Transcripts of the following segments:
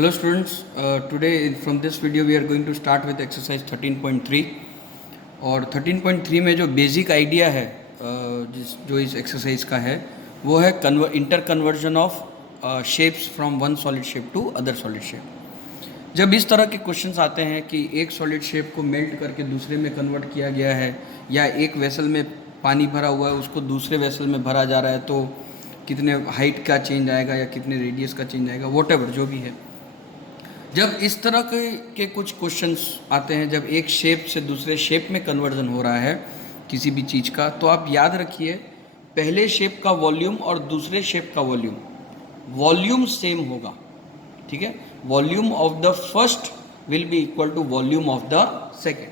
Hello students, today from this video we are going to start with exercise 13.3 और 13.3 में जो basic idea है जो इस एक्सरसाइज का है वो है inter conversion of shapes from one solid shape to other solid shape. जब इस तरह के क्वेश्चंस आते हैं कि एक सॉलिड शेप को मेल्ट करके दूसरे में कन्वर्ट किया गया है या एक वेसल में पानी भरा हुआ है उसको दूसरे वेसल में भरा जा रहा है तो कितने हाइट का चेंज आएगा या कितने रेडियस का चेंज आएगा, वॉटएवर जो भी है। जब इस तरह के कुछ क्वेश्चंस आते हैं, जब एक शेप से दूसरे शेप में कन्वर्जन हो रहा है किसी भी चीज़ का, तो आप याद रखिए पहले शेप का वॉल्यूम और दूसरे शेप का वॉल्यूम सेम होगा, ठीक है। Volume of the first will be equal to volume of the second.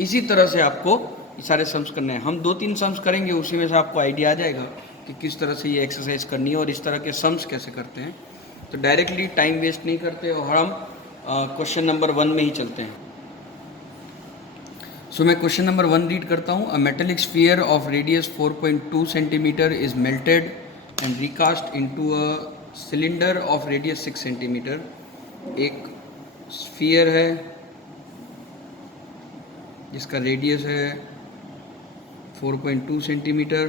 इसी तरह से आपको सारे सम्स करने हैं। हम 2-3 सम्स करेंगे, उसी में से आपको आइडिया आ जाएगा कि किस तरह से ये एक्सरसाइज करनी है और इस तरह के सम्स कैसे करते हैं। तो डायरेक्टली टाइम वेस्ट नहीं करते और हम क्वेश्चन नंबर 1 में ही चलते हैं। सो मैं क्वेश्चन नंबर 1 रीड करता हूँ। A metallic sphere of radius 4.2 centimetre is melted and recast into a cylinder of radius 6 centimetre. एक स्फीयर है जिसका रेडियस है 4.2 सेंटीमीटर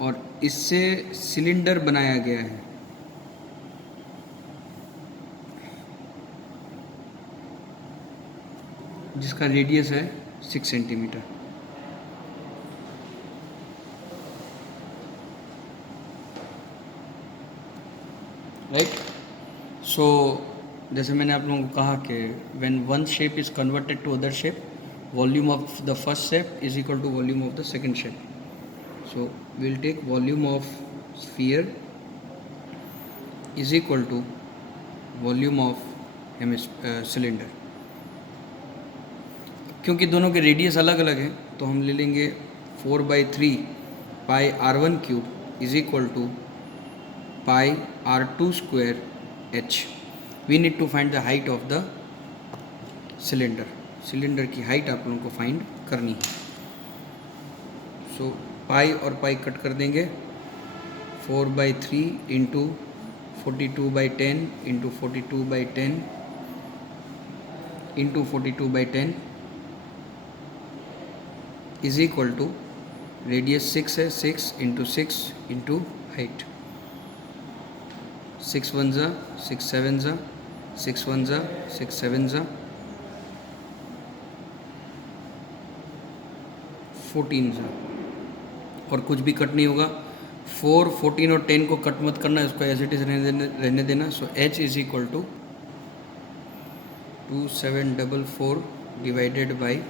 और इससे सिलेंडर बनाया गया है जिसका रेडियस है 6 सेंटीमीटर। राइट। सो जैसे मैंने आप लोगों को कहा कि when one shape is converted to other shape, volume of the first shape is equal to volume of the second shape. So will take volume of sphere is equal to volume of cylinder. क्योंकि दोनों के radius अलग अलग हैं तो हम ले लेंगे 4/3 pi r1 cube is equal to pi r2 square h। We need to find the height of the cylinder की हाइट आप लोगों को फाइंड करनी है। सो पाई और पाई कट कर देंगे। 4/3 into 42/10 into 42/10 into 42/10 is equal to radius 6 है, 6 इंटू 6 इंटू हाइट। 6 1 ज़ा 6 7 ज़ा 6 1 ज़ा 6 7 ज़ा 14 ज़ा और कुछ भी कट नहीं होगा। 4, 14 और 10 को कट मत करना, इसको एज इट इज रहने देना। So h is equal to 2744 divided by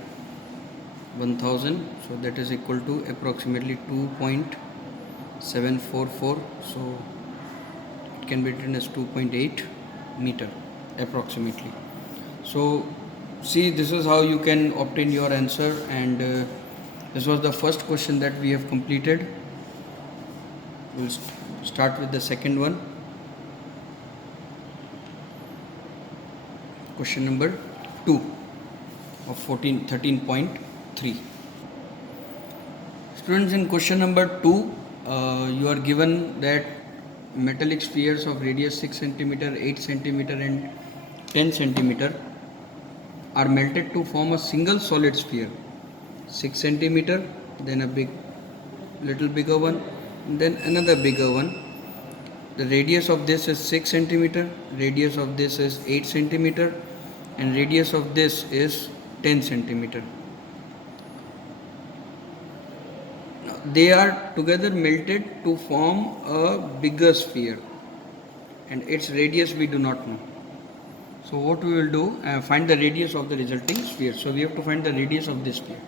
1000, so that is equal to approximately 2.744, so it can be written as 2.8 meter approximately. So see, this is how you can obtain your answer, and this was the first question that we have completed. We'll start with the second one. Question number 2 of 13.3. Students, in question number 2 you are given that metallic spheres of radius 6 centimeter, 8 centimeter and 10 centimeter are melted to form a single solid sphere, 6 centimeter, then a little bigger one, then another bigger one. The radius of this is 6 centimeter, radius of this is 8 centimeter and radius of this is 10 centimeter. They are together melted to form a bigger sphere and its radius we do not know. So what we will do, find the radius of the resulting sphere. So we have to find the radius of this sphere.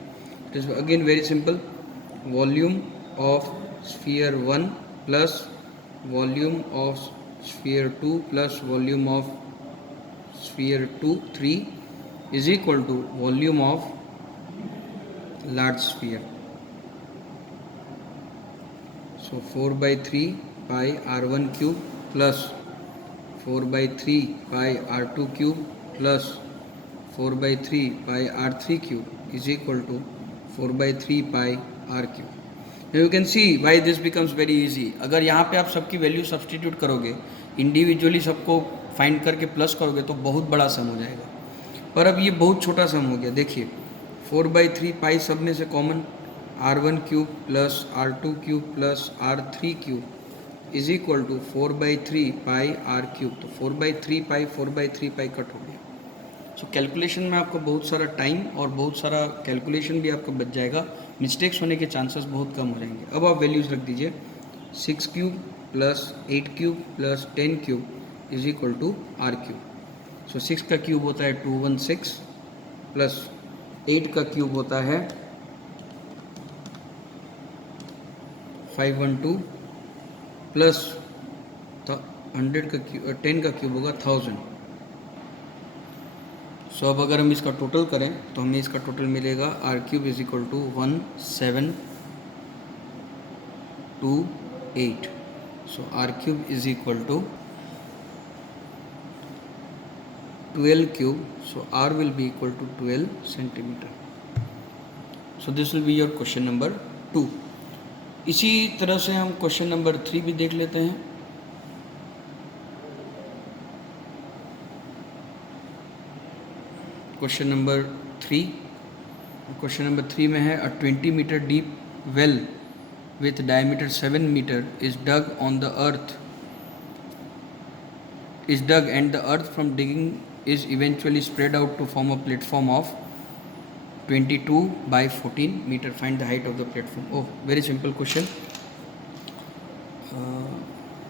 It is again very simple. Volume of sphere 1 plus volume of sphere 2 plus volume of sphere 2 3 is equal to volume of large sphere. So 4/3 pi r1 cube plus 4/3 pi r2 cube plus 4/3 pi r3 cube is equal to 4/3 pi r cube. Now you can see why this becomes very easy. अगर यहाँ पे आप सबकी value substitute करोगे, individually सबको find करके plus करोगे तो बहुत बड़ा सम हो जाएगा, पर अब ये बहुत छोटा सम हो गया। देखिए 4/3 पाई सब में से common, r1 cube plus r2 cube plus r3 cube is equal to 4/3 pi r cube. तो 4/3 पाई 4/3 पाई कट हो गया। सो कैलकुलेशन में आपको बहुत सारा टाइम और बहुत सारा कैलकुलेशन भी आपका बच जाएगा, मिस्टेक्स होने के चांसेस बहुत कम हो जाएंगे। अब आप वैल्यूज़ रख दीजिए, 6 cube plus 8 cube plus 10 cube is equal to r cube. So 6 का क्यूब होता है 216 प्लस 8 का क्यूब होता है 512 प्लस 100 का क्यूब 10 का क्यूब होगा 1000। सो अब अगर हम इसका टोटल करें तो हमें इसका टोटल मिलेगा r cube is equal to 1728। So r cube is equal to 12 cube. So r will be equal to 12 centimetre. So this will be your question number 2। इसी तरह से हम क्वेश्चन नंबर 3 भी देख लेते हैं। क्वेश्चन नंबर 3 में है, a 20 metre deep well with diameter 7 metre is dug and the earth from digging is eventually spread out to form a platform of 22/14 metre. Find the height of the platform. Oh, very simple question.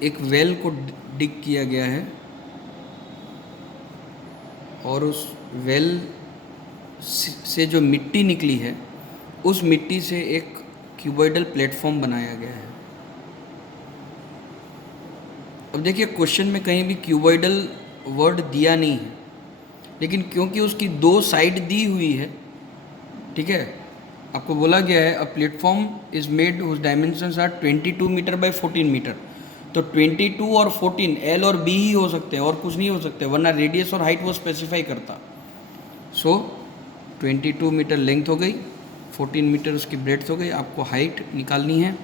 एक well को dig किया गया है और उस well से जो मिट्टी निकली है उस मिट्टी से एक क्यूबॉइडल प्लेटफॉर्म बनाया गया है। अब देखिए क्वेश्चन में कहीं भी क्यूबॉइडल वर्ड दिया नहीं है, लेकिन क्योंकि उसकी 2 साइड दी हुई है, ठीक है, आपको बोला गया है a platform is made whose dimensions are 22 metre by 14 metre. तो 22 और 14 एल और बी ही हो सकते हैं और कुछ नहीं हो सकते, वरना रेडियस और हाइट वो स्पेसिफाई करता। सो 22 मीटर लेंथ हो गई, 14 मीटर उसकी ब्रेड्थ हो गई। आपको हाइट निकालनी है।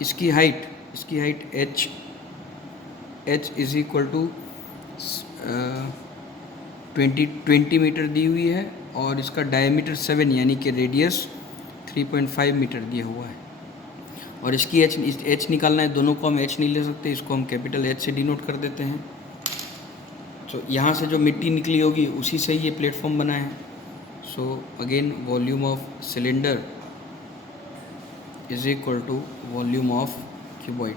इसकी height h is equal to 20 metre दी हुई है और इसका डायमीटर 7 यानी कि रेडियस 3.5 मीटर दिया हुआ है। और इसकी h निकालना है। दोनों को हम h नहीं ले सकते, इसको हम कैपिटल H से डिनोट कर देते हैं। तो यहाँ से जो मिट्टी निकली होगी उसी से ये प्लेटफॉर्म बना है। So again volume of cylinder is equal to volume of cuboid.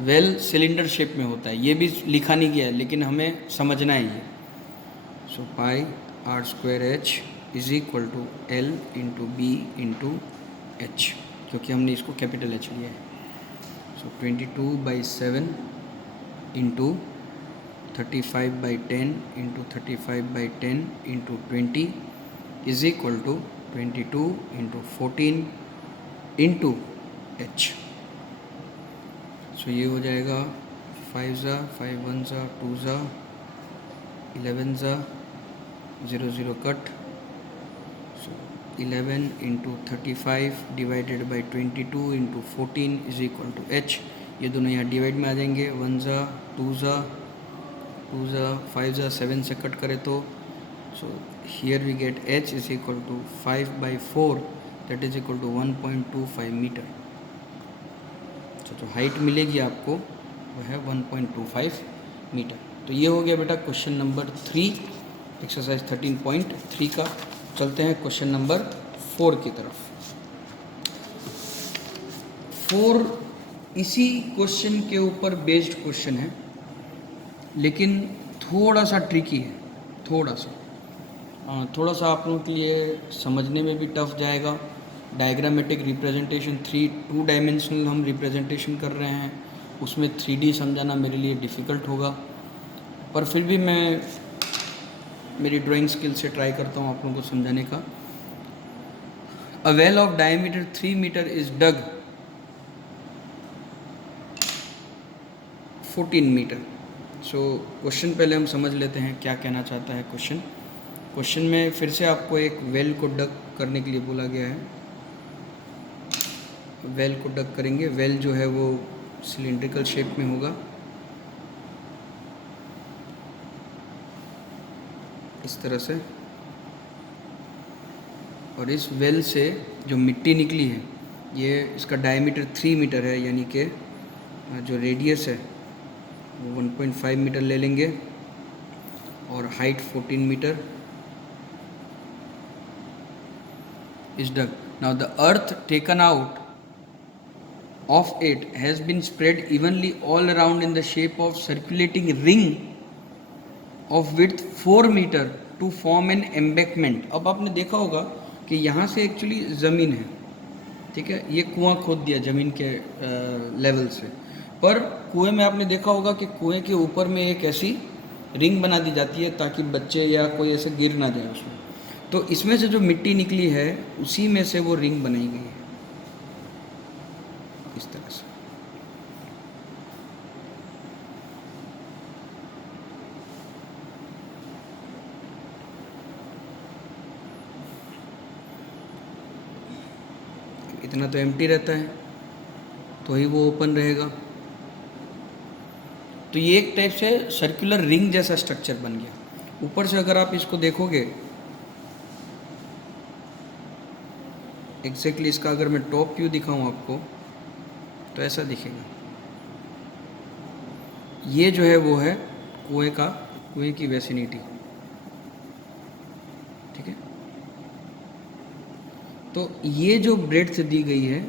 Well cylinder shape में होता है, ये भी लिखा नहीं गया है लेकिन हमें समझना है ये। So pi r² h is equal to L into B into H, क्योंकि हमने इसको कैपिटल H लिया है। So 22/7 into 35/10 into 35/10 into 20 is equal to 22 into 14 into h। So ये हो जाएगा 5 ज़ा 5 1 ज़ा 2 ज़ा 11 ज़ा 0 0 cut. So 11 into 35 divided by 22 into 14 is equal to h। ये दोनों यहाँ डिवाइड में आ जाएंगे। 1 ज़ा 2 ज़ा 2 ज़ा 5 ज़ा 7 से कट करें तो so here we get h is equal to 5/4 that is equal to 1.25 metre. तो जो हाइट मिलेगी आपको वो है 1.25 मीटर। तो ये हो गया बेटा क्वेश्चन नंबर 3 एक्सरसाइज 13.3 का। चलते हैं क्वेश्चन नंबर 4 की तरफ। 4 इसी क्वेश्चन के ऊपर बेस्ड क्वेश्चन है, लेकिन थोड़ा सा ट्रिकी है, थोड़ा सा आप लोगों के लिए समझने में भी टफ जाएगा। डायग्रामेटिक रिप्रेजेंटेशन 2 डायमेंशनल हम रिप्रेजेंटेशन कर रहे हैं, उसमें 3D समझाना मेरे लिए डिफ़िकल्ट होगा, पर फिर भी मैं मेरी ड्राइंग स्किल से ट्राई करता हूँ आप लोगों को समझाने का। A well of diameter 3 metre is dug 14 metre. So question पहले हम समझ लेते हैं क्या कहना चाहता है क्वेश्चन में फिर से आपको एक वेल को डग करने के लिए बोला गया है। वेल को डग करेंगे। वेल जो है वो सिलिंड्रिकल शेप में होगा। इस तरह से, और इस वेल से जो मिट्टी निकली है ये इसका डायमीटर 3 मीटर है, यानी कि जो रेडियस है वो 1.5 मीटर ले लेंगे और height 14 metre is dug. Now the earth taken out of it has been spread evenly all around in the shape of circulating ring of width 4 meter to form an embankment. अब आपने देखा होगा कि यहाँ से एक्चुअली ज़मीन है, ठीक है, ये कुआं खोद दिया ज़मीन के लेवल से, पर कुएं में आपने देखा होगा कि कुएं के ऊपर में एक ऐसी रिंग बना दी जाती है ताकि बच्चे या कोई ऐसे गिर ना जाए उसमें। तो इसमें से जो मिट्टी निकली है उसी में से वो रिंग बनाई गई है इस तरह से। इतना तो एम्प्टी रहता है तो ही वो ओपन रहेगा। तो ये एक टाइप से सर्कुलर रिंग जैसा स्ट्रक्चर बन गया। ऊपर से अगर आप इसको देखोगे एग्जैक्टली इसका अगर मैं टॉप व्यू दिखाऊं आपको तो ऐसा दिखेगा। ये जो है वो है कुएं की वेसिनिटी, ठीक है। तो ये जो ब्रेड्थ दी गई है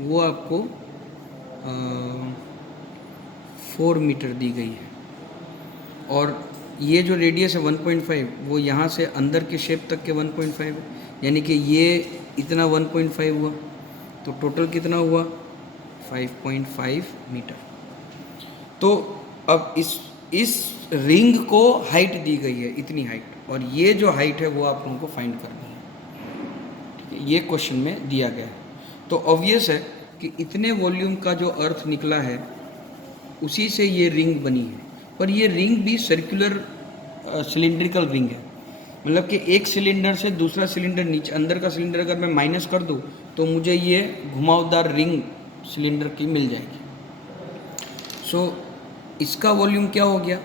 वो आपको 4 मीटर दी गई है, और ये जो रेडियस है 1.5 वो यहाँ से अंदर के शेप तक के 1.5 है, यानी कि ये इतना 1.5 हुआ, तो टोटल कितना हुआ 5.5 मीटर। तो अब इस रिंग को हाइट दी गई है, इतनी हाइट, और ये जो हाइट है वो आप लोगों को फाइंड करनी है, ठीक है, ये क्वेश्चन में दिया गया है। तो ऑब्वियस है कि इतने वॉल्यूम का जो अर्थ निकला है उसी से ये रिंग बनी है, पर ये रिंग भी सर्कुलर सिलिंड्रिकल रिंग है, मतलब कि एक सिलेंडर से दूसरा सिलेंडर नीचे, अंदर का सिलेंडर अगर मैं माइनस कर दूं तो मुझे ये घुमावदार रिंग सिलेंडर की मिल जाएगी। सो इसका वॉल्यूम क्या हो गया,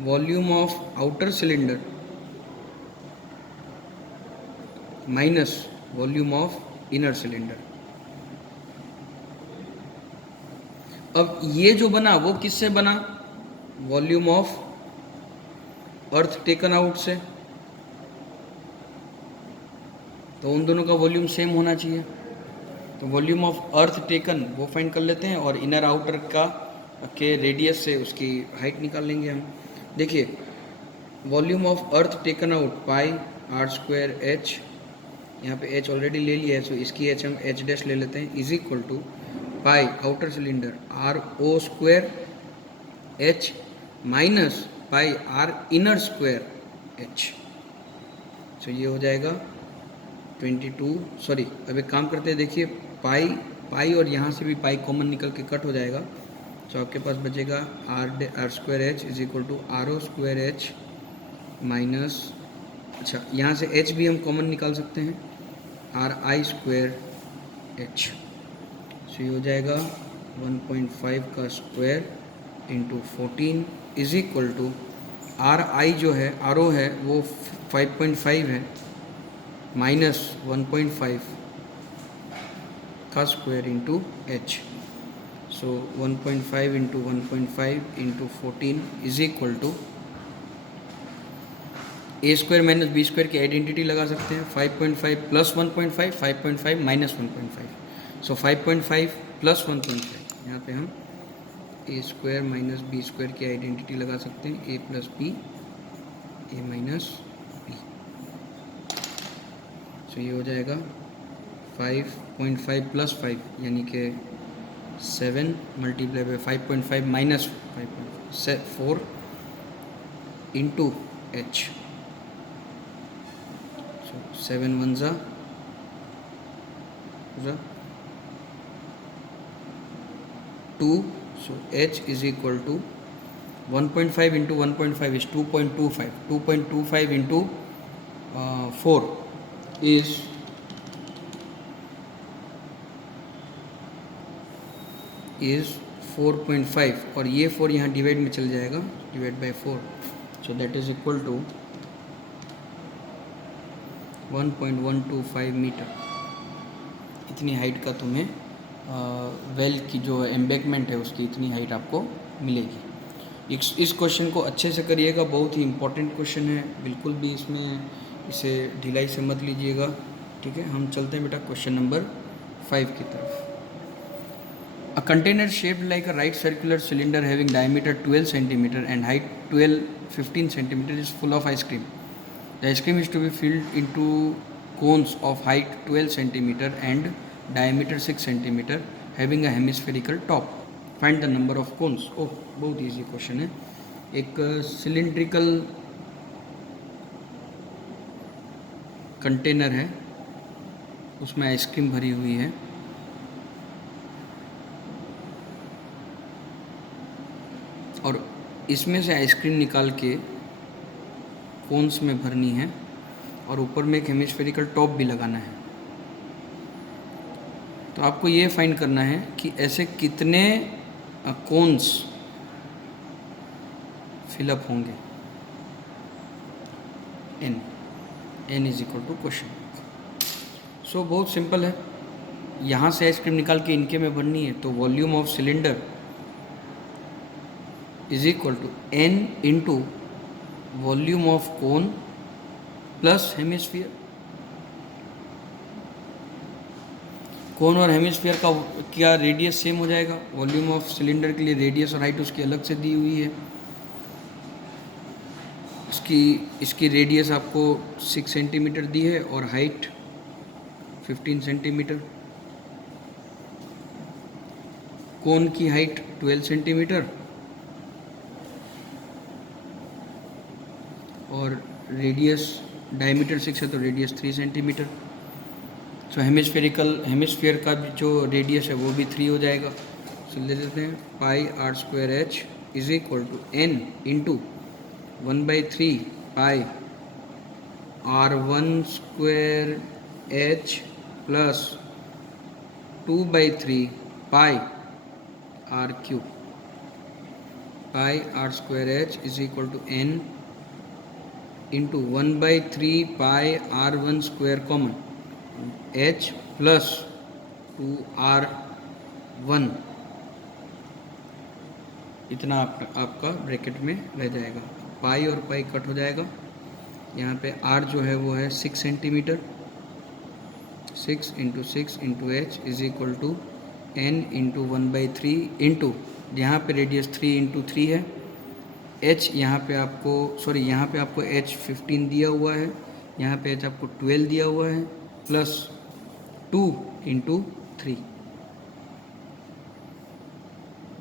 volume of outer cylinder minus volume of inner cylinder. अब ये जो बना वो किससे बना, volume of earth taken out से, तो उन दोनों का वॉल्यूम सेम होना चाहिए। तो वॉल्यूम ऑफ अर्थ टेकन वो फाइंड कर लेते हैं, और इनर आउटर का के रेडियस से उसकी हाइट निकाल लेंगे हम। देखिए volume of earth taken out pi are square H, यहाँ पे एच ऑलरेडी ले लिया है, सो इसकी एच हम एच डैश ले लेते हैं, is equal to pi outer cylinder r O square H minus pi r inner square H. So ये हो जाएगा 22, सॉरी अब एक काम करते हैं, देखिए पाई और यहाँ से भी पाई कॉमन निकल के कट हो जाएगा, तो आपके पास बचेगा R square H is equal to R O square H minus, अच्छा यहाँ से एच भी हम कॉमन निकाल सकते हैं, R I square H. So ये हो जाएगा 1.5 का square into 14 is equal to R I जो है आर ओ है वो 5.5 है माइनस 1.5 का square into H. So 1.5 into 1.5 into 14 is equal to A square minus B square की आइडेंटिटी लगा सकते हैं, 5.5 प्लस 1.5, 5.5 माइनस 1.5, सो 5.5 प्लस 1.5, यहाँ पे हम a square minus B square की आइडेंटिटी लगा सकते हैं, a plus b a minus b. So ये हो जाएगा 5.5 प्लस 5 यानी कि 7 multiply by 5.5 minus 5.4 into H. So 7 1 जा 2, so h is equal to 1.5 into 1.5 is 2.25, 2.25 into 4 is 4.5, और ये 4 यहाँ डिवाइड में चल जाएगा, divide by 4, so that is equal to 1.125 metre, इतनी हाइट का तुम्हें वेल की जो एम्बैंकमेंट है उसकी इतनी हाइट आपको मिलेगी। इस क्वेश्चन को अच्छे से करिएगा, बहुत ही इम्पोर्टेंट क्वेश्चन है, बिल्कुल भी इसमें इसे ढिलाई से मत लीजिएगा। ठीक है, हम चलते हैं बेटा क्वेश्चन नंबर 5 की तरफ। A container shaped like a right circular cylinder having diameter 12 centimeter and height 15 centimeter is full of ice cream. The ice cream is to be filled into cones of height 12 centimeter and diameter 6 centimeter having a hemispherical top. Find the number of cones. Oh, बहुत easy question है। एक cylindrical container है, उसमें ice cream भरी हुई है, और इसमें से आइसक्रीम निकाल के कोन्स में भरनी है और ऊपर में एक हेमिस्फेरिकल टॉप भी लगाना है। तो आपको ये फाइंड करना है कि ऐसे कितने कोन्स फिलअप होंगे। n is equal to question. So बहुत सिंपल है, यहाँ से आइसक्रीम निकाल के इनके में भरनी है, तो volume of cylinder is equal to n into volume of cone plus hemisphere. Cone और हेमिस्फीयर का क्या रेडियस सेम हो जाएगा? वॉल्यूम ऑफ सिलेंडर के लिए रेडियस और हाइट उसकी अलग से दी हुई है। इसकी रेडियस आपको 6 सेंटीमीटर दी है और हाइट 15 सेंटीमीटर। कोन की हाइट 12 सेंटीमीटर और रेडियस डायमीटर 6 है तो रेडियस 3 सेंटीमीटर। सो हेमिस्फीयर का जो रेडियस है वो भी 3 हो जाएगा। सो ले लेते हैं pi are square H is equal to n into 1/3 pi r1 square h plus 2/3 pi r cube. Pi are square H is equal to n into 1/3 pi r1 square common h plus 2r1, इतना आपका bracket में रह जाएगा। पाई और pi cut हो जाएगा, यहाँ पे r जो है वो है 6 centimetre. 6 into 6 into H is equal to n into 1/3 into यहाँ पे रेडियस 3 इंटू 3 है। h यहाँ पे आपको h 15 दिया हुआ है, यहाँ पे h आपको 12 दिया हुआ है, प्लस 2 इंटू 3,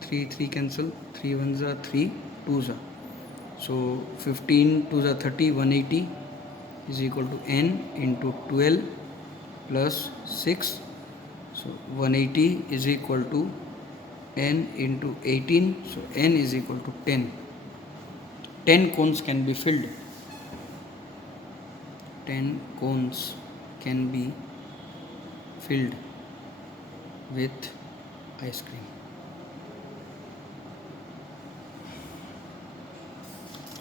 3 कैंसिल, 3 1 ज़ा 3 2 ज़ा, सो 15 2 ज़ा 30 180 is equal to n into 12 plus 6, so 180 is equal to n into 18, so n is equal to 10। 10 cones can be filled. 10 cones can be filled with ice cream.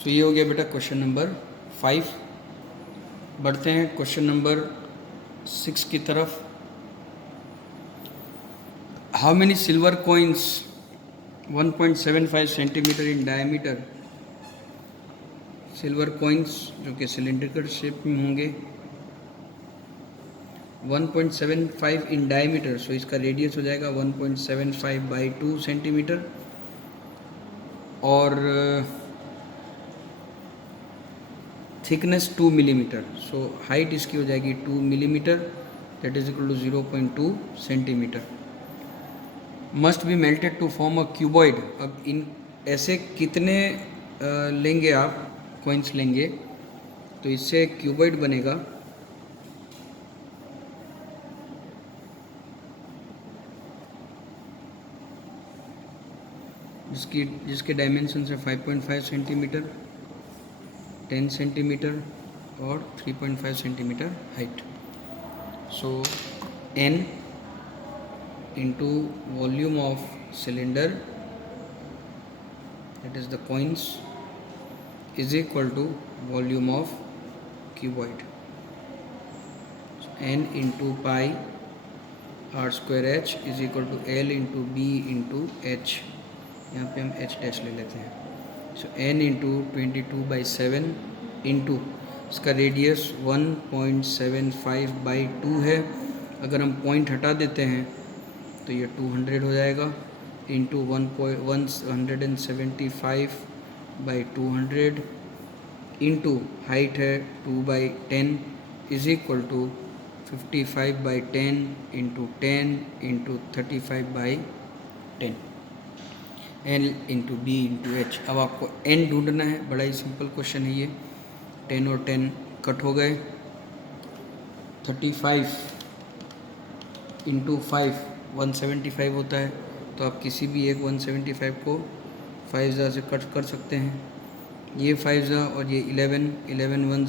तो ये हो गया बेटा question number 5। बढ़ते हैं क्वेश्चन नंबर 6 की तरफ। How many silver coins 1.75 centimetre in diameter, silver coins जो कि सिलेंड्रिकल शेप में होंगे, 1.75 इन डायमीटर, सो इसका रेडियस हो जाएगा 1.75/2 सेंटीमीटर, और थिकनेस 2 मिलीमीटर, सो हाइट इसकी हो जाएगी 2 millimetre, that is equal to 0.2 centimetre. Must be melted to form a cuboid. अब इन ऐसे कितने लेंगे आप कॉइन्स लेंगे तो इससे क्यूबॉइड बनेगा, जिसके डायमेंशन है 5.5 सेंटीमीटर, 10 सेंटीमीटर और 3.5 centimetre height. So n into volume of cylinder that is the coins is equal to volume of cuboid. N into pi are square H is equal to L into B into H, यहाँ पे हम H dash ले लेते हैं। So N into 22/7 into इसका radius 1.75/2 है। अगर हम पॉइंट हटा देते हैं तो ये 200 हो जाएगा, इंटू 175/200 इंटू हाइट है 2/10 is equal to 55/10 into 10 into 35/10 L into B into H. अब आपको एन ढूंढना है, बड़ा ही सिंपल क्वेश्चन है ये। 10 और 10 कट हो गए, 35 इंटू 5 175 होता है, तो आप किसी भी एक 175 को 5 से कट कर सकते हैं। ये 5 और ये 11 1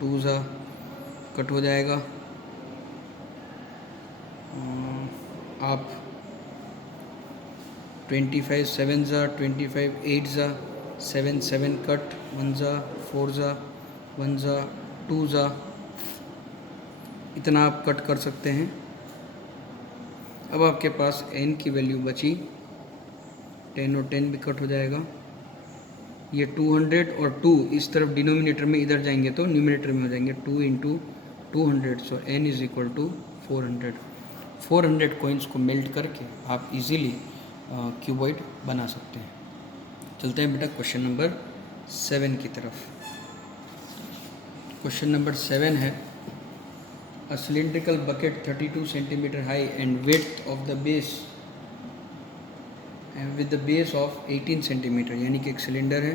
2 कट हो जाएगा। आप 25 7 25 8 7 7 कट, 1 4 1 2 इतना आप कट कर सकते हैं। अब आपके पास n की वैल्यू बची, 10 और 10 भी कट हो जाएगा। ये 200 और 2 इस तरफ डिनोमिनेटर में इधर जाएंगे तो न्यूमिनेटर में हो जाएंगे 2 into 200। So n is equal to 400। 400 coins को मेल्ट करके आप इजीली क्यूबॉइड बना सकते हैं। चलते हैं बेटा क्वेश्चन नंबर 7 की तरफ। क्वेश्चन नंबर 7 है, a cylindrical bucket 32 centimeter high and width of the base and with the base of 18 centimeter, यानी कि एक सिलेंडर है,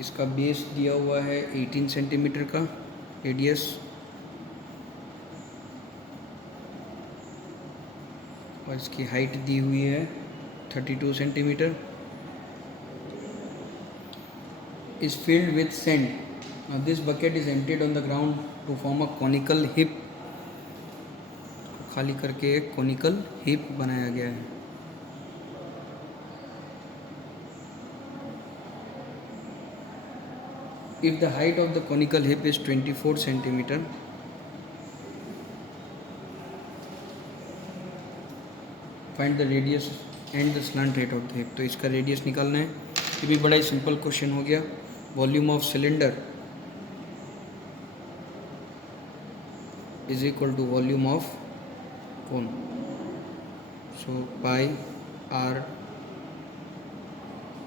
इसका बेस दिया हुआ है 18 सेंटीमीटर का रेडियस, और इसकी हाइट दी हुई है 32 centimetre. is filled with sand. Now this bucket is emptied on the ground to form a conical heap. खाली करके एक conical heap बनाया गया है। If the height of the conical heap is 24 centimeter, find the radius and the slant height of the heap. तो इसका radius निकालना है। ये भी बड़ा ही सिंपल क्वेश्चन हो गया। Volume of cylinder is equal to volume of cone, so pi R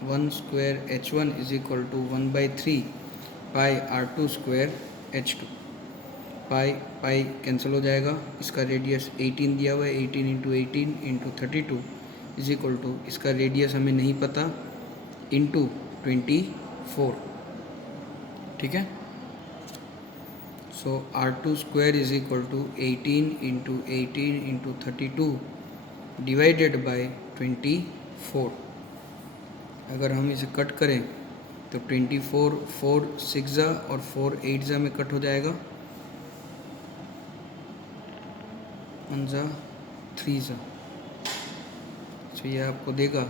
1 square H1 is equal to 1/3 pi R2 square H2। Pi pi cancel हो जाएगा, इसका रेडियस 18 दिया हुआ है, 18 into 18 into 32 is equal to, इसका radius हमें नहीं पता, इंटू 24। ठीक है, so R2 square is equal to 18 into 18 into 32 divided by 24। अगर हम इसे कट करें तो 24 4 6 और 4 8 में कट हो जाएगा, 1 3 तो ये आपको देगा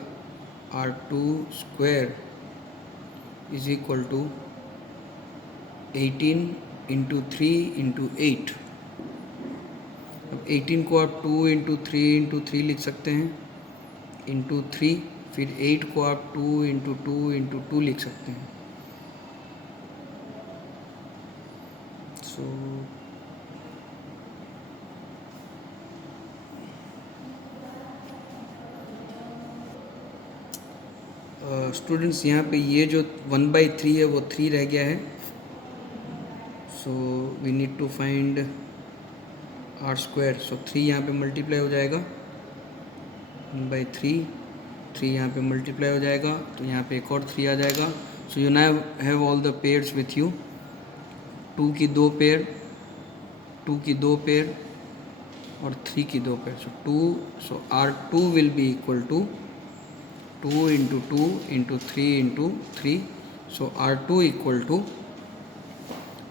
R2 square is equal to 18 into 3 into 8। अब 18 को आप 2 इंटू 3 इंटू 3 लिख सकते हैं, इंटू 3, फिर 8 को आप 2 इंटू 2 इंटू 2 लिख सकते हैं। सो स्टूडेंट्स यहाँ पे ये जो 1/3 है वो 3 रह गया है, so we need to find R square. So 3 यहाँ पे मल्टीप्लाई हो जाएगा, 1/3, 3 यहाँ पे मल्टीप्लाई हो जाएगा, तो यहाँ पे एक और 3 आ जाएगा। So you now have all the pairs with you, 2 की 2 पेयर, 2 की 2 पेयर और 3 की 2 pair. So 2, so R2 will be equal to 2 into 2 into 3 into 3। So R2 equal to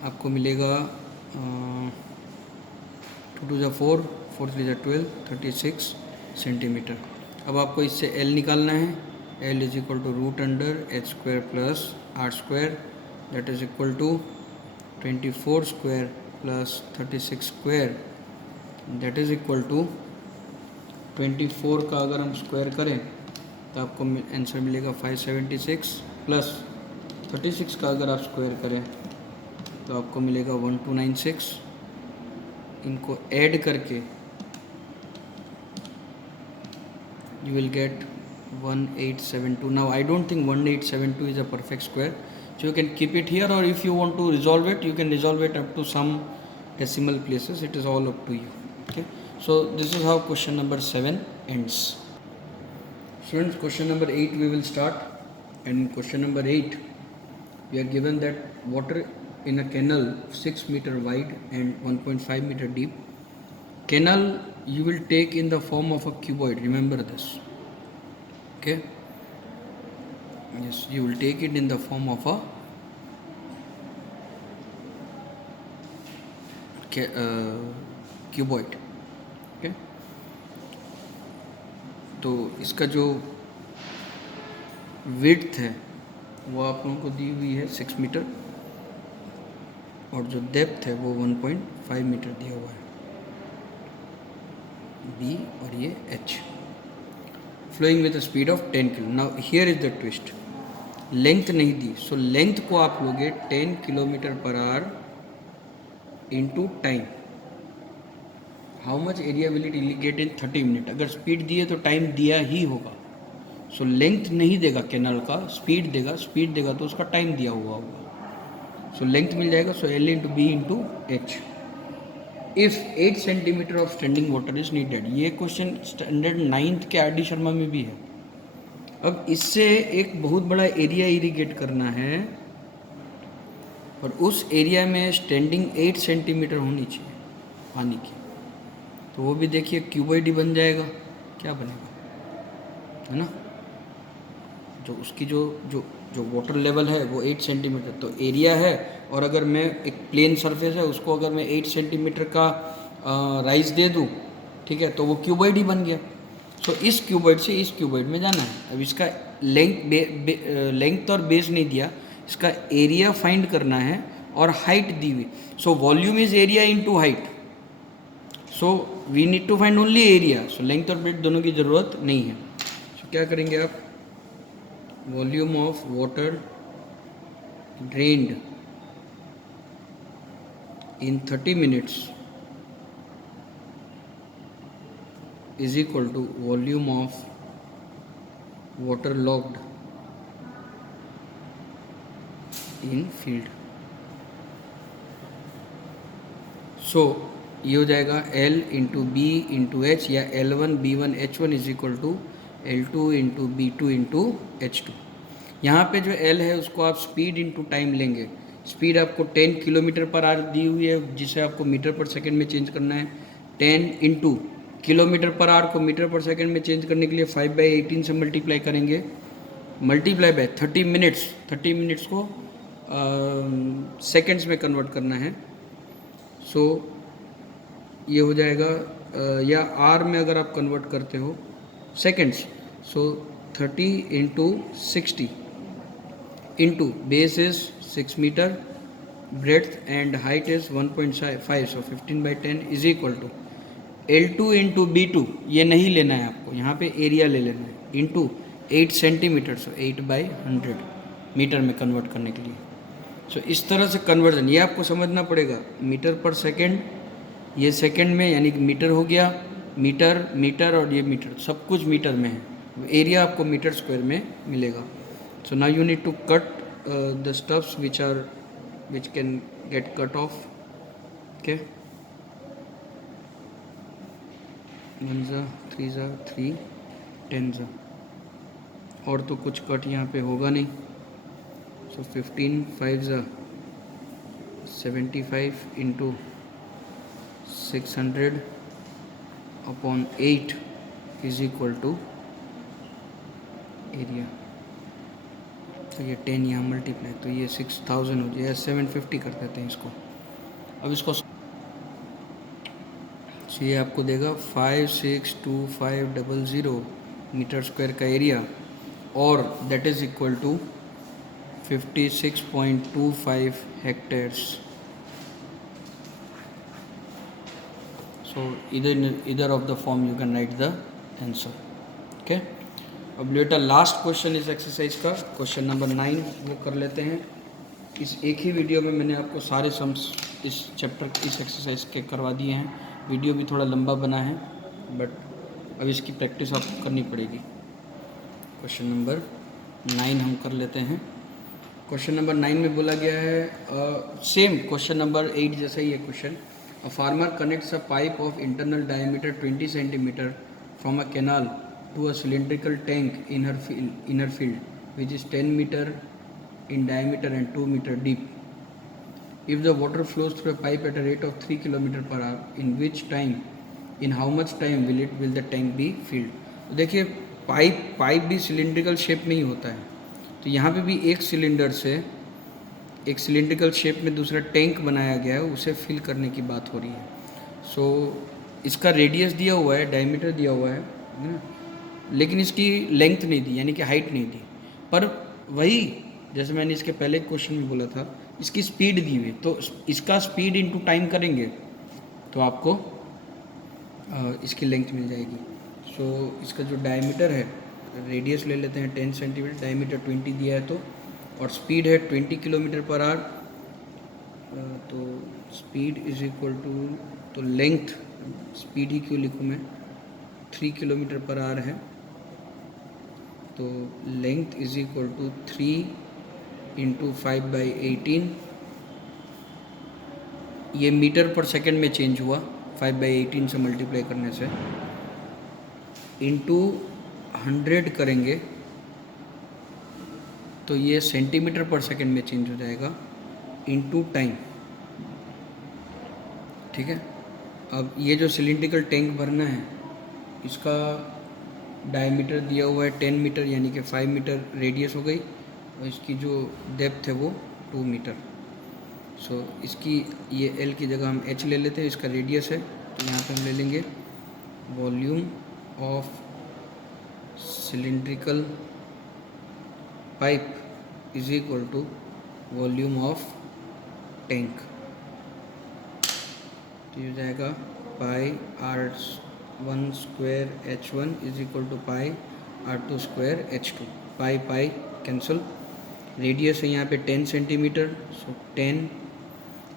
आपको मिलेगा 2 2 4 4 3 12 36 सेंटीमीटर। अब आपको इससे L निकालना है, L is equal to root under h square plus r square, that is equal to 24 square plus 36 square, that is equal to 24 का अगर हम स्क्वायर करें तो आपको आंसर मिलेगा 576 प्लस 36 का अगर आप स्क्वायर करें तो आपको मिलेगा 1296। इनको ऐड करके you will get 1872. Now I don't think 1872 is a perfect square, so you can keep it here, or if you want to resolve it, you can resolve it up to some decimal places. It is all up to you. Okay, so this is how question number 7 ends. Students, question number 8 we will start, and in question number 8 we are given that water in a canal 6 meter wide and 1.5 meter deep. Canal you will take in the form of a cuboid, remember this. Okay, yes, you will take it in the form of a cuboid. Okay, तो इसका जो width है वो आप लोगों को दी हुई है 6 मीटर, और जो डेप्थ है वो 1.5 मीटर दिया हुआ है, B और ये H, flowing with speed of 10 kilo. Now here is the twist, length नहीं दी, सो लेंथ को आप लोगे 10 kilometre per hour into time. How much area will it irrigate in 30 minute. अगर स्पीड दिए तो टाइम दिया ही होगा, सो लेंथ नहीं देगा कैनल का, स्पीड देगा, स्पीड देगा तो उसका टाइम दिया हुआ होगा, सो लेंथ मिल जाएगा। So L into B into H. If 8 centimetre of standing water is needed, ये क्वेश्चन स्टैंडर्ड 9th के RD शर्मा में भी है। अब इससे एक बहुत बड़ा एरिया इरिगेट करना है, और उस एरिया में स्टैंडिंग 8 सेंटीमीटर होनी चाहिए पानी की, तो वो भी देखिए क्यूबॉइड ही बन जाएगा। क्या बनेगा, है ना, जो उसकी जो जो जो वाटर लेवल है वो 8 सेंटीमीटर तो एरिया है, और अगर मैं एक प्लेन सरफेस है उसको अगर मैं 8 सेंटीमीटर का राइज दे दूँ, ठीक है, तो वो क्यूबॉइड ही बन गया। सो इस क्यूबॉइड से इस क्यूबॉइड में जाना है। अब इसका लेंथ और बेस नहीं दिया, इसका एरिया फाइंड करना है और हाइट दी हुई। So volume is area into height, so we need to find only area. So length और ब्रेथ दोनों की ज़रूरत नहीं है। सो क्या करेंगे आप, volume of water drained in 30 minutes is equal to volume of water logged in field. So ये हो जाएगा L into B into H, या L1 B1 H1 is equal to L2 into B2 into H2। यहाँ पे जो L है उसको आप स्पीड इंटू टाइम लेंगे। स्पीड आपको 10 किलोमीटर पर आवर दी हुई है, जिसे आपको मीटर पर सेकंड में चेंज करना है। 10 इंटू किलोमीटर पर आवर को मीटर पर सेकंड में चेंज करने के लिए 5/18 से मल्टीप्लाई करेंगे, मल्टीप्लाई बाय 30 मिनट्स। 30 मिनट्स को सेकंड्स में कन्वर्ट करना है। सो ये हो जाएगा या आर में अगर आप कन्वर्ट करते हो seconds, so 30 into 60 into base is 6 metre, breadth and height is 1.5, so 15/10 is equal to L2 into B2, ये नहीं लेना है आपको, यहाँ पे एरिया ले लेना है, इंटू 8 सेंटीमीटर, सो 8/100 मीटर में कन्वर्ट करने के लिए। सो इस तरह से कन्वर्जन ये आपको समझना पड़ेगा। मीटर पर सेकेंड, ये सेकेंड में, यानी कि मीटर हो गया, मीटर मीटर और ये मीटर, सब कुछ मीटर में है, एरिया आपको मीटर स्क्वायर में मिलेगा। So now you need to cut the stuffs which can get cut off. Okay, 1 3 3 10, और तो कुछ कट यहाँ पे होगा नहीं। So 15 5 75 into 600 upon 8 is equal to area. तो ये 10 यहाँ मल्टीप्लाई, तो ये 6000 हो जाए, 750 कर देते हैं इसको। अब इसको ये आपको देगा 562,500 मीटर स्क्वायर का एरिया, और that is equal to 56.25 hectares. So either of the form you can write the answer. Okay. अब लेटर लास्ट क्वेश्चन इस एक्सरसाइज का क्वेश्चन नंबर 9 वो कर लेते हैं. इस एक ही वीडियो में मैंने आपको सारे सम्स इस चैप्टर इस एक्सरसाइज के करवा दिए हैं. वीडियो भी थोड़ा लंबा बना है बट अब इसकी प्रैक्टिस आपको करनी पड़ेगी. क्वेश्चन नंबर 9 हम कर लेते हैं. क्वेश्चन नंबर 9 में बोला गया है सेम क्वेश्चन नंबर 8 जैसा ही है question. A farmer connects a pipe of internal diameter 20 cm from a canal to a cylindrical tank in her field, which is 10 meter in diameter and 2 meter deep. If the water flows through a pipe at a rate of 3 km per hour, in how much time will the tank be filled? तो देखिए pipe भी cylindrical shape में ही होता है. तो यहाँ पे भी एक सिलेंडर से एक सिलिंड्रिकल शेप में दूसरा टैंक बनाया गया है, उसे फिल करने की बात हो रही है. सो इसका रेडियस दिया हुआ है, डायमीटर दिया हुआ है ना, लेकिन इसकी लेंथ नहीं दी, यानी कि हाइट नहीं दी. पर वही जैसे मैंने इसके पहले क्वेश्चन में बोला था, इसकी स्पीड दी हुई, तो इसका स्पीड इनटू टाइम करेंगे तो आपको इसकी लेंथ मिल जाएगी. सो इसका जो डायमीटर है, रेडियस ले लेते हैं 10 सेंटीमीटर, डायमीटर 20 दिया है तो, और स्पीड है 20 किलोमीटर पर आवर. तो स्पीड इज इक्वल टू, तो लेंथ, स्पीड ही क्यों लिखूँ मैं, 3 किलोमीटर पर आवर है. तो length is equal to 3 into 5/18. ये मीटर पर सेकंड में चेंज हुआ 5/18 से मल्टीप्लाई करने से, इंटू 100 करेंगे तो ये सेंटीमीटर पर सेकंड में चेंज हो जाएगा, इनटू टाइम. ठीक है. अब ये जो सिलिंड्रिकल टैंक भरना है, इसका डायमीटर दिया हुआ है 10 मीटर, यानी कि 5 मीटर रेडियस हो गई, और इसकी जो डेप्थ है वो 2 मीटर. सो इसकी ये L की जगह हम H ले लेते हैं, इसका रेडियस है, तो यहाँ पे हम ले लेंगे volume of cylindrical pipe is equal to volume of tank. तो ये हो जाएगा pi R1 square H1 is equal to pi R2 square H2. Pi pi cancel. Radius है यहाँ पे 10 सेंटीमीटर, सो 10,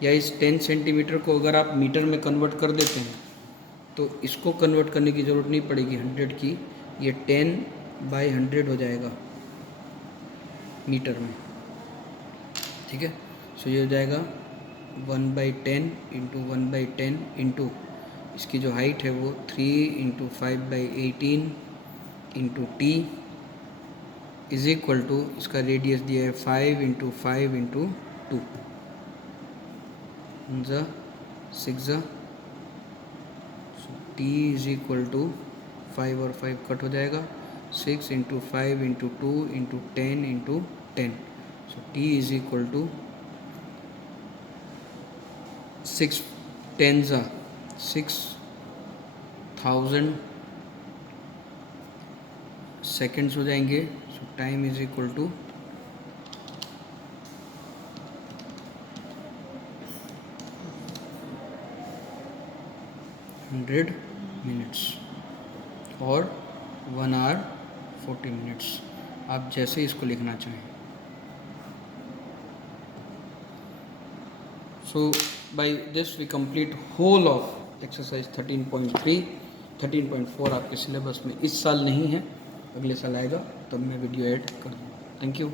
या इस 10 सेंटीमीटर को अगर आप मीटर में कन्वर्ट कर देते हैं तो इसको कन्वर्ट करने की ज़रूरत नहीं पड़ेगी 100 की, ये 10/100 हो जाएगा मीटर में. ठीक है. सो ये हो जाएगा 1/10 इंटू 1/10 इंटू इसकी जो हाइट है वो 3 into 5/18 into T is equal to, इसका रेडियस दिया है 5 into 5 into 2, 6. T is equal to 5 और 5 कट हो जाएगा, 6 into 5 into 2 into 10 into 10. So T is equal to 6 10 6000 seconds हो जाएंगे. So time is equal to 100 minutes और 1 आवर 40 मिनट्स, आप जैसे इसको लिखना चाहें. So by this we complete whole of exercise 13.3. 13.4 आपके सिलेबस में इस साल नहीं है, अगले साल आएगा, तब मैं वीडियो ऐड कर दूँगा. Thank you.